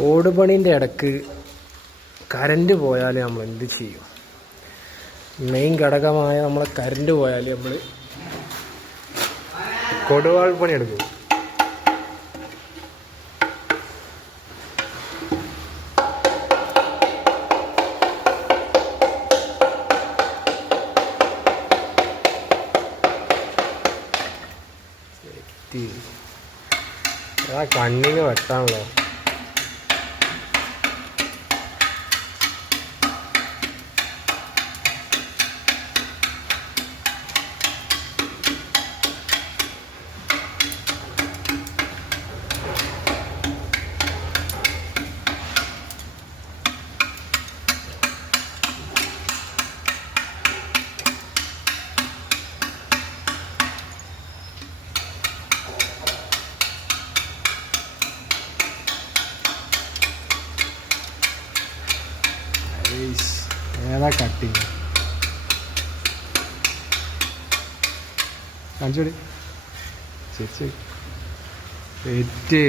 ഓട് പണീൻ്റെ ഇടക്ക് കറണ്ട് പോയാൽ നമ്മൾ എന്ത് ചെയ്യും? മെയിൻ ഘടകമായ നമ്മളെ കറണ്ട് പോയാൽ നമ്മൾ കൊടുവാൾ പണി എടുക്കും. കണ്ണിന് വെട്ടാണല്ലോ. ഏതാ കട്ടിങ് കാണിച്ചോടി ശരി തെറ്റ്.